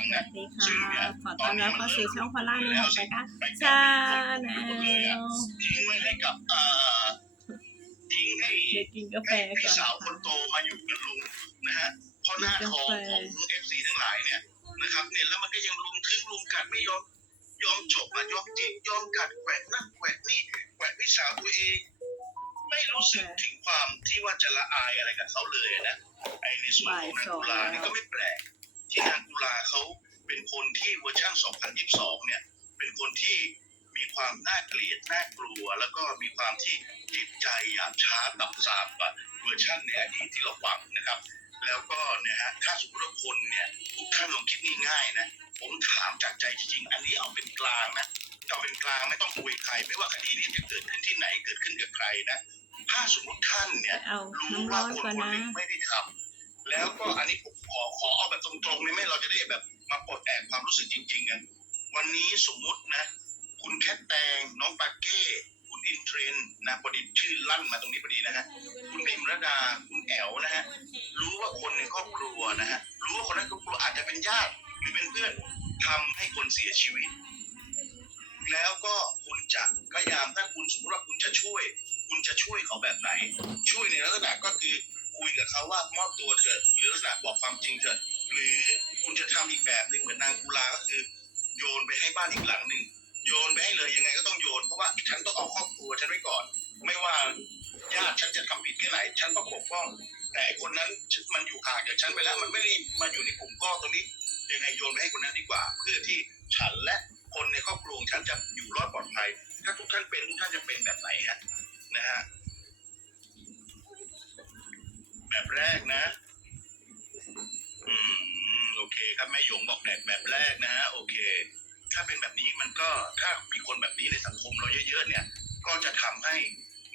สไงวัสดีค่ะ ขอต้อนรับเข้าสู่ช่องพอลล่าในหัวใจค่ะชาแนลทิ้งไว้ให้กับเอ่อทิ้งให้เดี๋ยวกินกาแฟให้ก่พี่อนสาวนะคนคะโตมาอยู่กับลุงนะฮะเพราะหน้าทองของเอฟซีทั้งหลายเนี่ยนะครับเนี่ยแล้วมันก็ยังลุมทึ้งลุมกัดไม่ยอมยอมจบมายอมจิกยอมกัดแกว่งนั่นแกว่งนี่แกว่งพี่สาวตัวเอง ไม่รู้สึกถึงความที่ว่าจะละอายอะไรกับเขาเลยนะไอในส่วนของนางกุลาเนี่ยก็ไม่แปลก ที่นางกุลาเขาเป็นคนที่เวอร์ชัน2022 เนี่ย เป็นคนที่มีความน่าเกลียดน่ากลัว แล้วก็มีความที่จิตใจหยาบช้าต่ำทรามกว่าเวอร์ชันในอดีตที่เราฟังนะครับ แล้วก็เนี่ยฮะถ้าสมมติว่าคนเนี่ยทุกท่านลองคิดง่ายๆนะผมถามจากใจจริงๆอันนี้เอาเป็นกลางนะเอาเป็นกลางไม่ต้องคุยใคร ไม่ว่าคดีนี้จะเกิดขึ้นที่ไหนเกิดขึ้นกับใครนะถ้าสมมติท่านเนี่ยเอารู้น้ำร้ว่าอนคนก่อนคนนะหนึ่งไม่ได้ทำ แล้วก็อันนี้ผมขอขอเอาแบบตรงๆเลยไหมเราจะได้แบบมาปลดแอกความรู้สึกจริงๆกันวันนี้สมมุตินะ คุณแคทแตงน้องปาเก้คุณอินเทรนนะพอดีชื่อลั่นมาตรงนี้พอดีนะฮะคุณพิมรดาคุณแอลนะฮะรู้ว่าคนในครอบครัวนะฮะรู้ว่าคนในครอบครัวอาจจะเป็นญาติหรือเป็นเพื่อนทำให้คนเสียชีวิต แล้วก็คุณจะพยายามถ้าคุณสมมติว่าคุณจะช่วย คุณจะช่วยเขาแบบไหน ช่วยในลักษณะก็คือ คุยกับเขาว่ามอบตัวเถอะหรือลักษณะบอกความจริงเถอะหรือคุณจะทำอีกแบบหนึ่งเหมือนนางกุลาก็คือ โยนไปให้บ้านอีกหลังหนึ่งโยนไปให้เลยยังไงก็ต้องโยนเพราะว่าฉันต้องเอาครอบครัวฉันไว้ก่อน ไม่ว่าญาติฉันจะทำผิดแค่ไหน ฉันต้องปกป้อง แต่คนนั้นมันอยู่ห่างจากฉันไปแล้วมันไม่ได้มาอยู่ในกลุ่มก้อนตรงนี้ ยังไงโยนไปให้คนนั้นดีกว่า เพื่อที่ฉันและคนในครอบครัวฉันจะอยู่รอดปลอดภัย ถ้าทุกท่านเป็นทุกท่านจะเป็นแบบไหนฮะนะฮะ แบบแรกนะ อืม โอเค ครับแม่หยงบอกแบบแบบแรกนะฮะโอเค ถ้าเป็นแบบนี้มันก็ถ้ามีคนแบบนี้ในสังคมเราเยอะๆเนี่ย ก็จะทำให้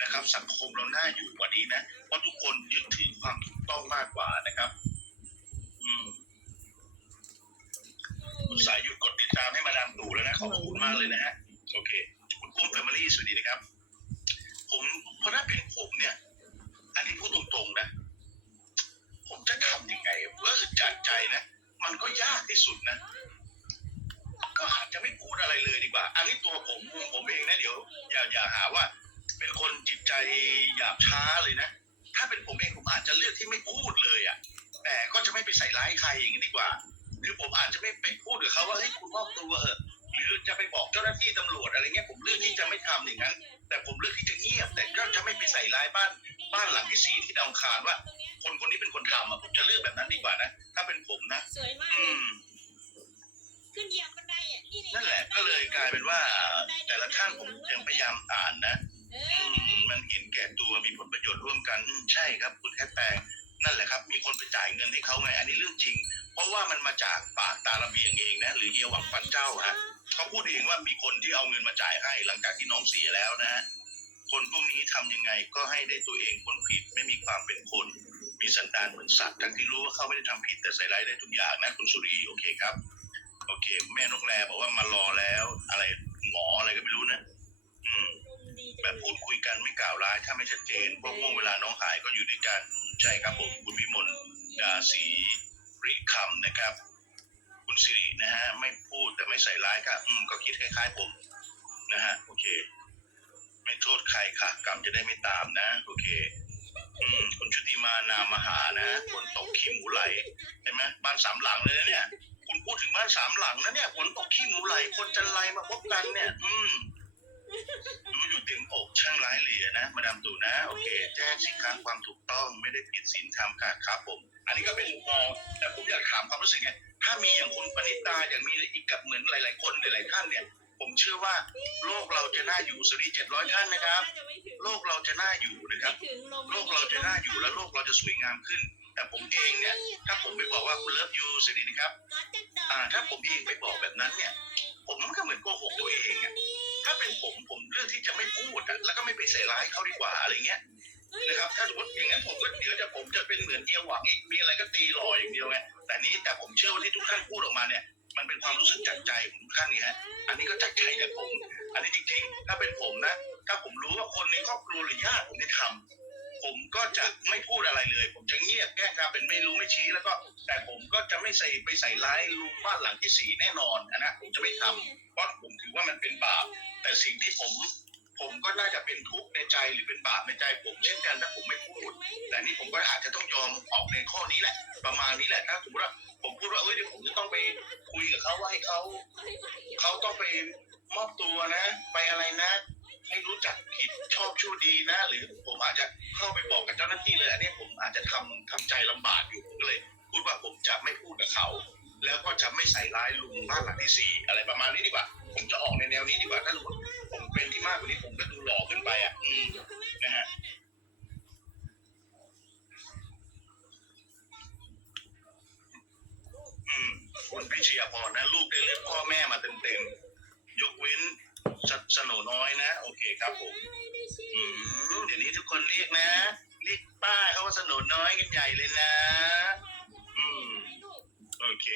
นะครับ สังคมเราน่าอยู่กว่านี้นะเพราะทุกคนยึดถือความถูกต้องมากกว่านะครับ อืมคุณสายหยุดกดติดตามให้มาดามตู่แล้วนะขอบคุณมากเลยนะฮะโอเค คุณกุ้งแฟมิลี่สวัสดีนะครับ ผมเพราะถ้าเป็นผมเนี่ย อันนี้พูดตรงๆนะ นะ มันก็ยากที่สุดนะ ก็อาจจะไม่พูดอะไรเลยดีกว่า อันนี้ตัวผมผมเองนะเดี๋ยว อย่าอย่าหาว่า เป็นคนจิตใจหยาบช้าเลยนะ ถ้าเป็นผมเองผมอาจจะเลือกที่ไม่พูดเลยอะ แต่ก็จะไม่ไปใส่ร้ายใครอย่างนี้ดีกว่า คือผมอาจจะไม่ไปพูดกับเขาว่าเฮ้ยคุณมอบตัวเถอะหรือจะไปบอกเจ้าหน้าที่ตำรวจอะไรเงี้ยผมเลือกที่จะไม่ทำอย่างนั้น แต่ผมเลือกที่จะเงียบ แต่ก็จะไม่ไปใส่ร้ายบ้าน บ้านหลังที่สีที่ดาวอังคารว่า คนคนนี้เป็นคนทำอะผมจะเลือกแบบนั้นดีกว่านะ ถ้าเป็นผมนะ สวยมากอืเลยม ขึ้นเหยียบบันไดอะนี่นั่นแหละก็เลยกลายเป็นว่า แต่ละท่านผมยังพยายามอ่านนะ เออือมมันเห็นแก่ตัวมีผลประโยชน์ร่วมกันอืมใช่ครับ คุณแค่แปลงนั่นแหละครับ มีคนไปจ่ายเงินให้เขาไง อันนี้เรื่องจริง เพราะว่ามันมาจากปากตาระเบียงเองนะ หรือเฮียหวังฟันเจ้าฮะเขาพูดเองว่ามีคนที่เอาเงินมาจ่ายให้ หลังจากที่น้องเสียแล้วนะฮะคนพวกนี้ทำยังไงก็ให้ได้ตัวเองพ้นผิดไม่มีความเป็นคน มีสันดานเหมือนสัตว์ทั้งที่รู้ว่าเขาไม่ได้ทำผิดแต่ใส่ร้ายได้ทุกอย่างนะคุณสุรีโอเคครับโอเค แม่นกแรบอกว่ามารอแล้ว อะไรหมออะไรก็ไม่รู้นะอืมแบบพูดคุยกันไม่กล่าวร้าย ถ้าไม่ชัดเจนพราะห่วงเวลาน้องหายก็อยู่ด้วยกันใช่ครับผมคุณวิมลดาศรีริคำนะครับ คุณสิรินะฮะไม่พูดแต่ไม่ใส่ร้ายครับอืมก็คิดคล้ายๆผมนะฮะโอเค ไม่โทษใครค่ะ กรรมจะได้ไม่ตามนะ โอเค อืมคุณชุติมานามหานะฝนตกขี้หมูไหลเห็นไหมบ้านสามหลังเลยนะเนี่ย คุณพูดถึงบ้านสามหลังนะเนี่ยฝนตกขี้หมูไหล คนจันไรมาพบกันเนี่ย อืมมันอยู่เต็มอกช่างร้ายเหลี่ยนะ มาดามตู่นะ โอเค แจ้งสินค้าความถูกต้องไม่ได้ผิดศีลธรรมค่ะครับผม อันนี้ก็เป็นมุมมองแต่ผมอยากถามความรู้สึกไงถ้ามีอย่างคุณปณิตาอย่างมีอีกกับเหมือนหลาย ๆ คนหลายๆท่านเนี่ย ผมเชื่อว่าโลกเราจะน่าอยู่สวัสดีเจ็ดร้อยท่านนะครับ โลกเราจะน่าอยู่นะครับ โลกเราจะน่าอยู่และโลกเราจะสวยงามขึ้น แต่ผมเองเนี่ย ถ้าผมไปบอกว่าคุณเลิฟยูสวัสดีนะครับอ่าถ้าผมเองไปบอกแบบนั้นเนี่ย ผมก็เหมือนโกหกตัวเองอะถ้าเป็นผมผมเลือกที่จะไม่พูดอะแล้วก็ไม่ไปใส่ร้ายเขาดีกว่าอะไรเงี้ยนะครับถ้าสมมติอย่างนั้นผมก็เดี๋ยวจะผมจะเป็นเหมือนเอียวหวังอีกมีอะไรก็ตีหล่ออย่างเดียวไงแต่นี้แต่ผมเชื่อว่าที่ทุกท่านพูดออกมาเนี่ย มันเป็นความรู้สึกจากใจของทุกท่านไงฮะอันนี้ก็จากใจจากผม อันนี้จริงๆ ถ้าเป็นผมนะ ถ้าผมรู้ว่าคนในครอบครัวหรือญาติผมได้ทำผผมก็จะไม่พูดอะไรเลย ผมจะเงียบแกล้งทำเป็นไม่รู้ไม่ชี้แล้วก็ แต่ผมก็จะไม่ใส่ไปใส่ร้ายลุงบ้านหลังที่สี่แน่นอนนะผมจะไม่ทำเพราะผมถือว่ามันเป็นบาปแต่สิ่งที่ผม ผมก็น่าจะเป็นทุกข์ในใจหรือเป็นบาปในใจ ผมเช่นกันถ้าผมไม่พูด แต่นี่ผมก็อาจจะต้องยอมออกในข้อนี้แหละ ประมาณนี้แหละถ้าสมมติว่าผมพูดว่าเอ้ยเดี๋ยวผมจะต้องไปคุยกับเขาว่าให้เขาเขาต้องไปมอบตัวนะ ไปอะไรนะให้รู้จักผิดชอบชั่วดีนะ หรือผมอาจจะเข้าไปบอกกับเจ้าหน้าที่เลยอันนี้ผมอาจจะทำทำใจลำบากอยู่ผมก็เลย พูดว่าผมจะไม่พูดกับเขา แล้วก็จะไม่ใส่ร้ายลุงบ้านหลังที่สี่อะไรประมาณนี้ดีกว่า ผมจะออกในแนวนี้ดีกว่าถ้าสมมติผมเป็นที่มากกว่านี้ผมก็ดูหล่อขึ้นไปอะอืมนะฮะอืมคุณพิชยาพรนะลูกได้เลือกพ่อแม่มาเต็มๆยกเว้นสสโหนน้อยนะ โอเคครับผมอืมเดี๋ยวนี้ทุกคนเรียกนะ เรียกป้าเขาว่าสโหนน้อยกันใหญ่เลยนะ เค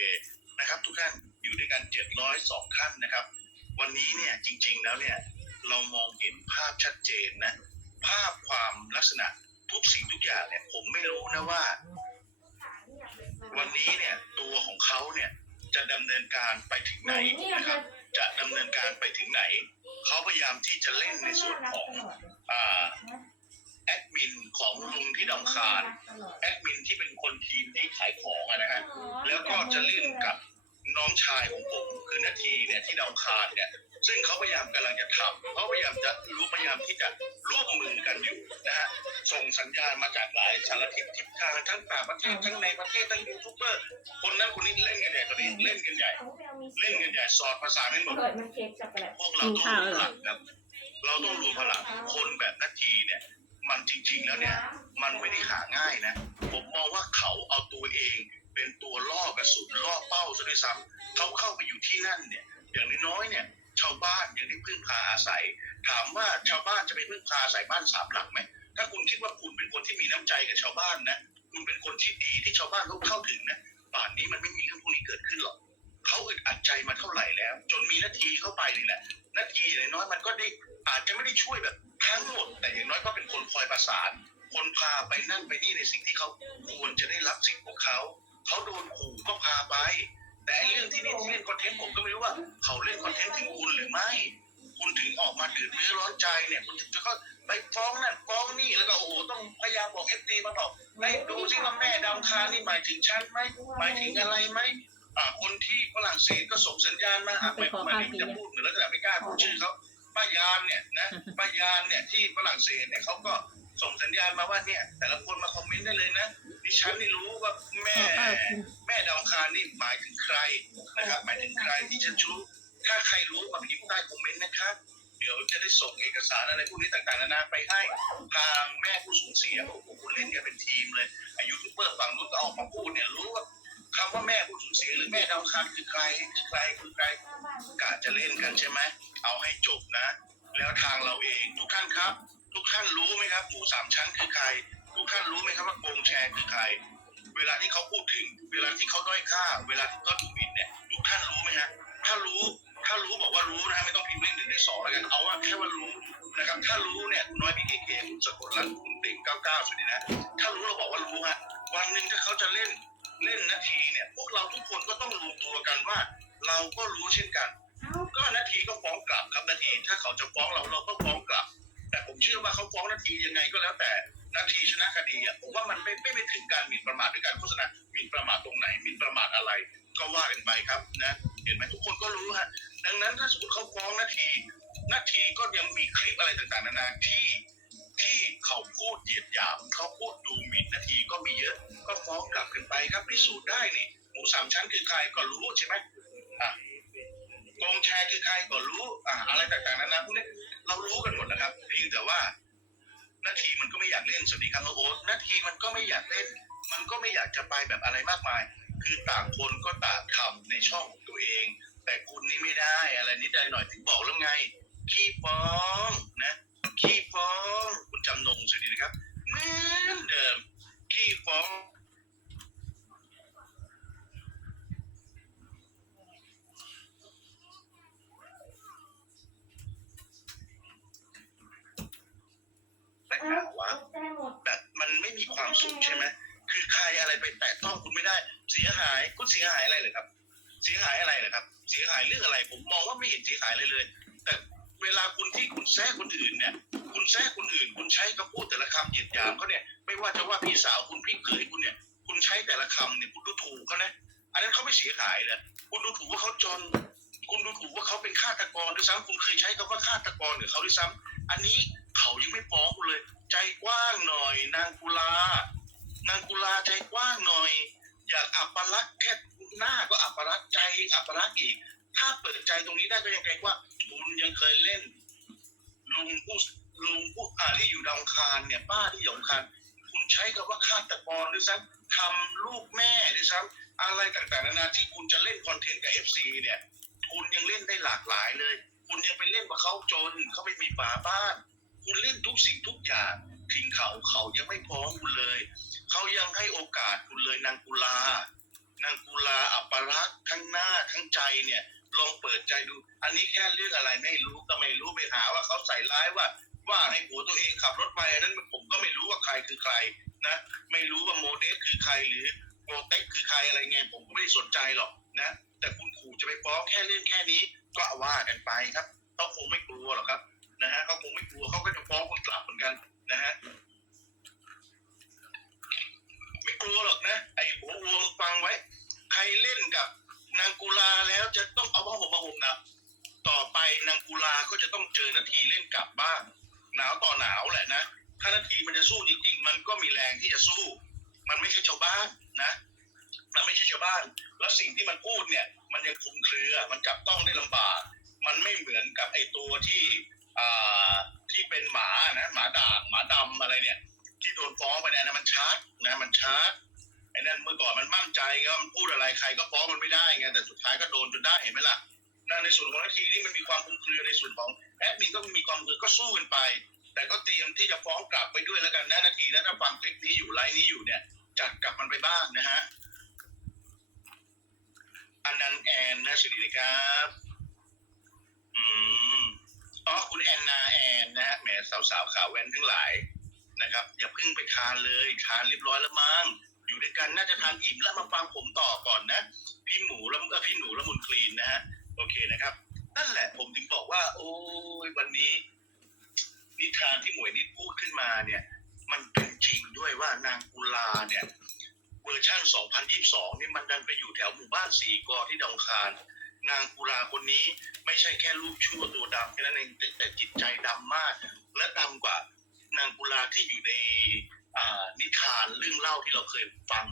นะครับทุกท่านอยู่ด้วยกันเจ็ดร้อยสองท่านนะครับ วันนี้เนี่ยจริงๆแล้วเนี่ยเรามองเห็นภาพชัดเจนนะ ภาพความลักษณะทุกสิ่งทุกอย่างเนี่ยผมไม่รู้นะว่า วันนี้เนี่ยตัวของเขาเนี่ยจะดำเนินการไปถึงไหนนะครับ จะดำเนินการไปถึงไหน เขาพยายามที่จะเล่นในส่วนของอ่าแอดมินของลุงที่ดำคารแอดมินที่เป็นคนทีมที่ขายของอะนะฮะ แล้วก็จะเล่นกับน้องชายของผมคือนาทีเนี่ยที่ดาวคารเนี่ยซึ่งเขาพยายามกำลังจะทำเขาพยายามจะรู้พยายามที่จะร่วมมือกันอยู่นะฮะส่งสัญญาณมาจากหลายสารทิศทิศทางทั้งต่างประเทศทั้งในประเทศทั้งยูทูบเบอร์คนนั้นคนนี้เล่นกันใหญ่ตอนนี้เล่นกันใหญ่ เล่นกันใหญ่สอดภาษานกันหมดเปิดมันเค้กช็อกโกแลตพวกเราต้องรวมพลังครับเราต้องรวมพลังคนแบบนาทีเนี่ยมันจริง ๆ แล้วเนี่ย มันไม่ได้หาง่ายนะ ผมมองว่าเขาเอาตัวเอง เป็นตัวล่อกระสุนล่อเป้าซะด้วยซ้ำเขาเข้าไปอยู่ที่นั่นเนี่ย อย่างน้อยๆเนี่ย ชาวบ้านยังได้พึ่งพาอาศัย ถามว่าชาวบ้านจะไปพึ่งพาอาศัยบ้านสามหลังไหมถ้าคุณคิดว่าคุณเป็นคนที่มีน้ำใจกับชาวบ้านนะคุณเป็นคนที่ดีที่ชาวบ้านเขาเข้าถึงนะป่านนี้มันไม่มีเรื่องพวกนี้เกิดขึ้นหรอกเขาอึดอัดใจมาเท่าไหร่แล้ว จนมีนาทีเข้าไปนี่แหละนาทีอย่างน้อยมันก็ได้อาจจะไม่ได้ช่วยแบบทั้งหมด แต่อย่างน้อยก็เป็นคนคอยประสานคนพาไปนั่นไปนี่ในสิ่งที่เขาควรจะได้รับสิ่งของเขา เขาโดนขู่ก็พาไป แต่ไอ้เรื่องที่นี่ที่เล่นคอนเทนต์ผมก็ไม่รู้ว่า เขาเล่นคอนเทนต์ถึงคุณหรือไม่ คุณถึงออกมาเดือดเนื้อร้อนใจเนี่ยคุณถึงจะก็ไปฟ้องนั่นฟ้องนี่แล้วก็โอ้โหต้องพยายามบอกเอฟตีมาบอกให้ดูซิว่าแม่ดำคานี่หมายถึงฉันไหมหมายถึงอะไรไหมอ่าคนที่ฝรั่งเศสก็ส่งสัญญาณมาอะไม่ไม่ไม่จะพูดเหมือนแล้วแต่ไม่กล้าพูดชื่อเขาป้ายามเนี่ยนะป้ายามเนี่ยที่ฝรั่งเศสเนี่ยเขาก็ส่งสัญญาณมาว่าเนี่ยแต่ละคนมาคอมเมนต์ได้เลยนะ ดิฉันนี่รู้ว่าแม่แม่ดาวอังคารนี่หมายถึงใครนะครับหมายถึงใครที่ฉันชูถ้าใครรู้มาพิมพ์ใต้คอมเมนต์นะครับเดี๋ยวจะได้ส่งเอกสารอะไรพวกนี้ต่างๆนานาไปให้ทางแม่ผู้สูญเสียโอ้โหเล่นกันเป็นทีมเลยอายูทูบเบอร์ฝั่งนู้นก็ออกมาพูดเนี่ยรู้ว่าคำว่าแม่ผู้สูญเสียหรือแม่ดาวอังคารคือใครคือใครคือใครกะจะเล่นกันใช่ไหมเอาให้จบนะ แล้วทางเราเองทุกท่านครับ ทุกท่านรู้ไหมครับหมูสามชั้นคือใคร ท่านรู้ไหมครับว่าโกงแชร์คือใคร เวลาที่เขาพูดถึง เวลาที่เขาด้อยค่า เวลาที่เขาดูหมิ่นเนี่ยทุกท่านรู้ไหมฮะถ้ารู้ถ้ารู้บอกว่ารู้นะฮะไม่ต้องพิมพ์เลขหนึ่งเลขสองแล้วกันเอาว่าแค่ว่ารู้นะครับ ถ้ารู้เนี่ยน้อยพี่เก๋คุณสกลรัตน์คุณเต่งเก้าเก้าสวัสดีนะถ้ารู้เราบอกว่ารู้ฮะวันหนึ่งถ้าเขาจะเล่นเล่นนาทีเนี่ย พวกเราทุกคนก็ต้องรวมตัวกันว่า เราก็รู้เช่นกันก็นาทีก็ฟ้องกลับครับนาที ถ้าเขาจะฟ้องเราเราก็ฟ้องกลับ แต่ผมเชื่อว่าเขาฟ้องนาทียังไงก็แล้วแต่ นาทีชนะคดีอะผมว่ามันไม่ไม่ไปถึงการหมิ่นประมาทด้วยการโฆษณาหมิ่นประมาทตรงไหนหมิ่นประมาทอะไร ก็ว่ากันไปครับนะเห็นไหมทุกคนก็รู้ฮะดังนั้นถ้าสมมติเขาฟ้องนาทีนาทีก็ยังมีคลิปอะไรต่างๆนานาที่ที่เขาพูดเหยียดหยามเขาพูดดูหมิ่นนาทีก็มีเยอะ ก็ฟ้องกลับกันไปครับพิสูจน์ได้นี่หมูสามชั้นคือใครก็รู้ใช่ไหมอะกองแชร์คือใครก็รู้อะอะไรต่างๆนานาพวกนี้เรารู้กันหมดนะครับเพียงแต่ว่า นาทีมันก็ไม่อยากเล่นสวัสดีครับน้องโอ๊ตนาทีมันก็ไม่อยากเล่น มันก็ไม่อยากจะไปแบบอะไรมากมาย คือต่างคนก็ต่างทำในช่องของตัวเอง แต่คุณนี่ไม่ได้อะไรนิดหน่อยถึงบอกแล้วไง ขี้ฟ้องนะขี้ฟ้องคุณจำนงสวัสดีนะครับเหมือนเดิมขี้ฟ้องีความสุขใช่ไหมคือใครอะไรไปแตะต้องคุณไม่ได้ เสียหายคุณเสียหายอะไรเหรอครับ เสียหายอะไรเหรอครับ เสียหายเรื่องอะไร ผมมองว่าไม่เห็นเสียหายอะไรเลย แต่เวลาคุณที่คุณแซะคนอื่นเนี่ย คุณแซะคนอื่น คุณใช้คำพูดแต่ละคำเหยียดหยามเขาเนี่ย ไม่ว่าจะว่าพี่สาวคุณพี่เขยคุณเนี่ย คุณใช้แต่ละคำเนี่ยคุณดูถูกเขานะอันนั้นเขาไม่เสียหายเลยคุณดูถูกว่าเขาจน คุณดูถูกว่าเขาเป็นฆาตกรด้วยซ้ำคุณเคยใช้คำว่าฆาตกรกับเขาด้วยซ้ำอันนี้ ยังไม่ฟ้องคุณเลย ใจกว้างหน่อย นางกุลานางกุลาใจกว้างหน่อย อยากอัปลักษณ์แค่หน้าก็อัปลักษณ์ใจอัปลักษณ์อีก ถ้าเปิดใจตรงนี้ได้ก็ยังไงว่าคุณยังเคยเล่น ลุงผู้ลุงผู้อ่าที่อยู่ดาวอังคารเนี่ยป้าที่อยู่ดาวอังคารคุณใช้คำว่าฆาตกรด้วยซ้ำทำลูกแม่ด้วยซ้ำอะไรต่างๆนานาที่คุณจะเล่นคอนเทนต์กับเอฟซีเนี่ย คุณยังเล่นได้หลากหลายเลย คุณยังไปเล่นว่าเขาจนเขาไม่มีฝาบ้าน คุณเล่นทุกสิ่งทุกอย่างทิ้งเขาเขายังไม่พร้อมคุณเลย เขายังให้โอกาสคุณเลยนางกุลานางกุลาอัปรักษ์ทั้งหน้าทั้งใจเนี่ยลองเปิดใจดู อันนี้แค่เรื่องอะไรไม่รู้ก็ไม่รู้ไปหาว่าเขาใส่ร้ายว่า ว่าให้ผัวตัวเองขับรถไปอันนั้นผมก็ไม่รู้ว่าใครคือใครนะ ไม่รู้ว่าโมเดสคือใครหรือโปรเต็กคือใครอะไรเงี้ยผมก็ไม่ได้สนใจหรอกนะ แต่คุณขู่จะไปฟ้องแค่เรื่องแค่นี้ ก็ว่ากันไปครับเขาคงไม่กลัวหรอกครับ แล้วสิ่งที่มันพูดเนี่ย มันยังคลุมเครือ มันจับต้องได้ลำบาก มันไม่เหมือนกับไอ้ตัวที่ที่เป็นหมานะหมาด่างหมาดำอะไรเนี่ย ที่โดนฟ้องไปเนี่ยนะมันชัดนะมันชัดไอ้นั่นเมื่อก่อนมันมั่นใจไงว่ามันพูดอะไรใครก็ฟ้องมันไม่ได้ไงแต่สุดท้ายก็โดนจนได้เห็นไหมล่ะนั่นในส่วนของนาทีนี่มันมีความคลุมเครือในส่วนของแอดมินก็มีความคุมเครือก็สู้กันไป แต่ก็เตรียมที่จะฟ้องกลับไปด้วยแล้วกันนะนาทีนะถ้าฟังคลิปนี้อยู่ไลฟ์นี้อยู่เนี่ยจัดกลับมันไปบ้างนะฮะ อันนั้นแอนนะสวัสดีครับ อืมอ๋อคุณแอนนาแอนนะฮะแหมสาวๆขาวแว้นทั้งหลายนะครับ อย่าเพิ่งไปทานเลยทานเรียบร้อยแล้วมั้งอยู่ด้วยกันน่าจะทานอิ่มแล้วมาฟังผมต่อก่อนนะ พี่หมูแล้วพี่หนูละมุนคลีนนะฮะโอเคนะครับ นั่นแหละผมถึงบอกว่า โอ้ยวันนี้ นิทานที่หมวยนิดพูดขึ้นมาเนี่ย มันเป็นจริงด้วยว่านางกุลาเนี่ย วอร์ชัน2022 นี่มันดันไปอยู่แถวหมู่บ้านสีกอที่ดองคารนางกุลาคนนี้ไม่ใช่แค่รูปชั่วตัวดำแค่นั้นเองแต่แต่จิตใจดำมาก และดำกว่านางกุลาที่อยู่ในนิทานเรื่องเล่าที่เราเคยฟัง